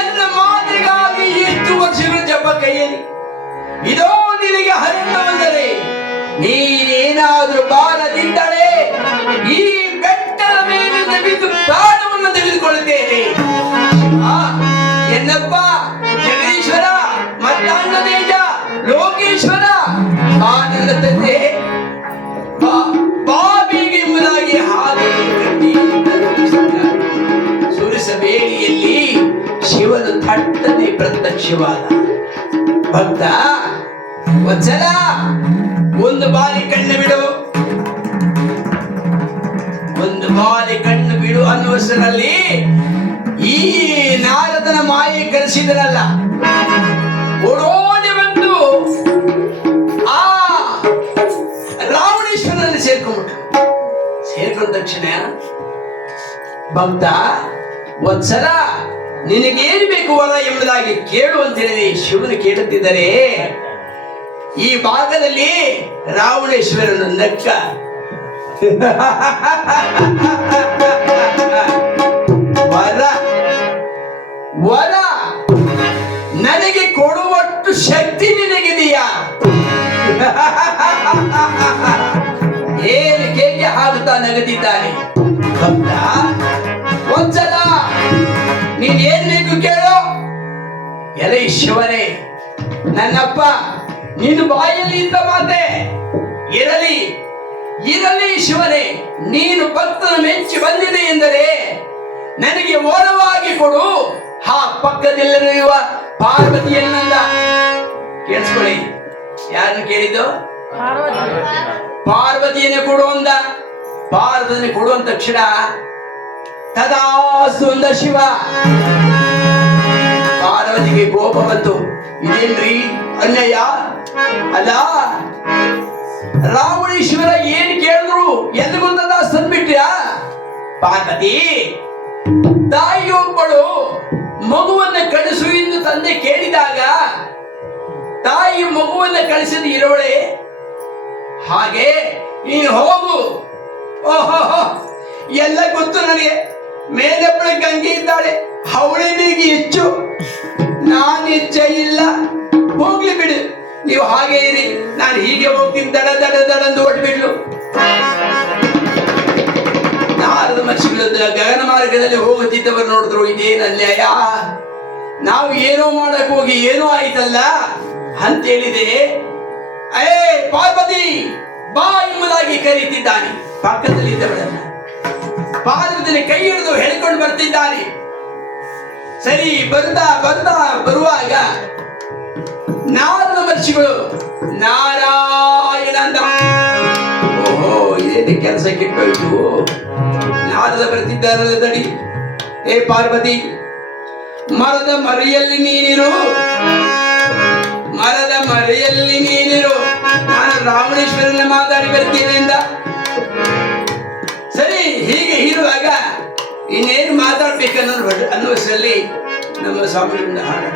ಎನ್ನ ಮಾದರಿಗಾಗಿ ಈಜುವ ಸಿರು ಜಪ ಕೈಯಲ್ಲಿ. ಇದೋ ನಿನಗೆ ಹರಿಣವೆಂದರೆ ನೀನೇನಾದರೂ ಬಾರದಿದ್ದರೆ ಈ ಬೆಟ್ಟದ ಮೇಲೆ ತೆಗೆದು ಪ್ರಾಣವನ್ನು ತೆಗೆದುಕೊಳ್ಳುತ್ತೇನೆ. ಎನ್ನಪ್ಪ, ಜಗದೀಶ್ವರ ಮತ್ತಾಂಡ ತೇಜ, ಲೋಕೇಶ್ವರ, ಆನಂದ ತಂದೆ. ಪ್ರತ್ಯಕ್ಷವಾದ ಭಕ್ತ ವತ್ಸಲ, ಒಂದು ಬಾರಿ ಕಣ್ಣು ಬಿಡು. ಒಂದು ಬಾರಿ ಕಣ್ಣು ಬಿಡು ಅನ್ನುವಷ್ಟರಲ್ಲಿ ಈ ನಾರದನ ಮಾಯೆ ಕರೆಸಿದರಲ್ಲ ಓಡೋಡಿ ಬಂದು ಆ ರಾವಣೇಶ್ವರನಲ್ಲಿ ಸೇರ್ಕೊಂಡ್ಬಿಟ್ಟು ಸೇರ್ಕೊಂಡ ತಕ್ಷಣ ಭಕ್ತ ವತ್ಸಲ ನಿನಗೇನು ಬೇಕು ವರ ಎಂಬುದಾಗಿ ಕೇಳು ಅಂತ ಹೇಳಿ ಶಿವನು ಕೇಳುತ್ತಿದ್ದರೆ, ಈ ಭಾಗದಲ್ಲಿ ರಾವಣೇಶ್ವರನು ನಕ್ಕ. ವರ ವರ, ನನಗೆ ಕೊಡುವಷ್ಟು ಶಕ್ತಿ ನಿನಗಿದೆಯಾ? ಏನು ಕೇಕೆ ಹಾಕುತ್ತಾ ನಗದಿದ್ದಾನೆ? ಭಕ್ತ ಶಿವನೇ ನನ್ನಪ್ಪ, ನೀನು ಬಾಯಲ್ಲಿ ಇದ್ದ ಮಾತೆ, ಇರಲಿ ಇರಲಿ ಶಿವನೇ ನೀನು ಭಕ್ತನ ಮೆಚ್ಚಿ ಬಂದಿದೆ ಎಂದರೆ ನನಗೆ ಓರವಾಗಿ ಕೊಡು. ಹಾ ಪಕ್ಕದಲ್ಲಿರುವ ಪಾರ್ವತಿಯನ್ನಂದ ಕೇಳಿಸ್ಕೊಳ್ಳಿ. ಯಾರನ್ನು ಕೇಳಿದ್ದು? ಪಾರ್ವತಿಯನ್ನೇ ಕೊಡು ಅಂದ. ಪಾರ್ವತಿಯನ್ನು ಕೊಡುವಂತ ಕ್ಷಣ ತದಾ ಅಂದ ಶಿವ. ಪಾರ್ವತಿಗೆ ಕೋಪ ಬಂತು. ಇದೇನ್ರಿ ಅನ್ಯಾಯ? ಅಲ್ಲ, ರಾವಣೇಶ್ವರ ಏನ್ ಕೇಳಿದ್ರು ಎಲ್ಲಿಗೂ ತದಾಸ್ತು ಅಂದ್ಬಿಟ್ರ್ಯಾ ಪಾರ್ವತಿ, ತಾಯಿಯೊಬ್ಬಳು ಮಗುವನ್ನ ಕಳಿಸು ಎಂದು ತಂದೆ ಕೇಳಿದಾಗ, ತಾಯಿ ಮಗುವನ್ನ ಕಳಿಸಿದ ಇರೋಳೆ, ಹಾಗೆ, ನೀನು ಹೋಗು. ಓಹೋ, ಎಲ್ಲ ಗೊತ್ತು ನನಗೆ. ಮೇಲೆ ಗಂಗೆ ಇದ್ದಾಳೆ. ಅವಳೇ ನಿನಗೆ ಹೆಚ್ಚು. ನಾನು ಇಚ್ಛೆ ಇಲ್ಲ. ಹೋಗ್ಲಿ ಬಿಡು. ನೀವು ಹಾಗೆ ಇರಿ. ನಾನು ಹೀಗೆ ಹೋಗ್ತೀನಿ. ದಡ ದಡ ದಡ ಅಂತ ಹೊಟ್ಬಿಡ್ಲು ನಾರದ ಮನುಷ್ಯಗಳು ಗಗನ ಮಾರ್ಗದಲ್ಲಿ ಹೋಗುತ್ತಿದ್ದವರು ನೋಡಿದ್ರು, ಇದೇನು ಅನ್ಯಾಯ? ನಾವು ಏನೋ ಮಾಡಕ್ ಹೋಗಿ ಏನೋ ಆಯ್ತಲ್ಲ? ಅಂತ ಹೇಳಿದೆ. ಏ, ಪಾರ್ವತಿ, ಬಾ ಎಂಬುದಾಗಿ ಕರೀತಿದ್ದಾನೆ. ಪಕ್ಕದಲ್ಲಿದ್ದವಳನ್ನ. ಪಾರ್ವತಿನ ಕೈ ಹಿಡಿದು ಹೇಳಿಕೊಂಡು ಬರ್ತಿದ್ದಾನೆ. ಸರಿ, ಬರ್ತಾ ಬರ್ತಾ, ಬರುವಾಗ ನಾರದ ಮಹರ್ಷಿಗಳು ನಾರಾಯಣ ಅಂತ ಓಹೋ ಇದೇನು ಕೆಲಸ ಕೆಟ್ಟೋಯ್ತು ನಾರದ ಬರ್ತಿದ್ದಾರಲ್ಲ ತಡಿ. ಏ ಪಾರ್ವತಿ, ಮರದ ಮರೆಯಲ್ಲಿ ನೀನಿರು. ಮರದ ಮರೆಯಲ್ಲಿ ನೀನಿರು. ನಾನು ರಾವಣೇಶ್ವರನ ಮಾತಾಡಿ ಬರ್ತೀನಿ ಅಂದ ಸರಿ, ಹೀಗೆ ಇರುವಾಗ ಇನ್ನೇನು ಮಾತಾಡ್ಬೇಕನ್ನೋ ಅನ್ನೋ ನಮ್ಮ ಸ್ವಾಮಿಗಳಿಂದ ಹಾಡು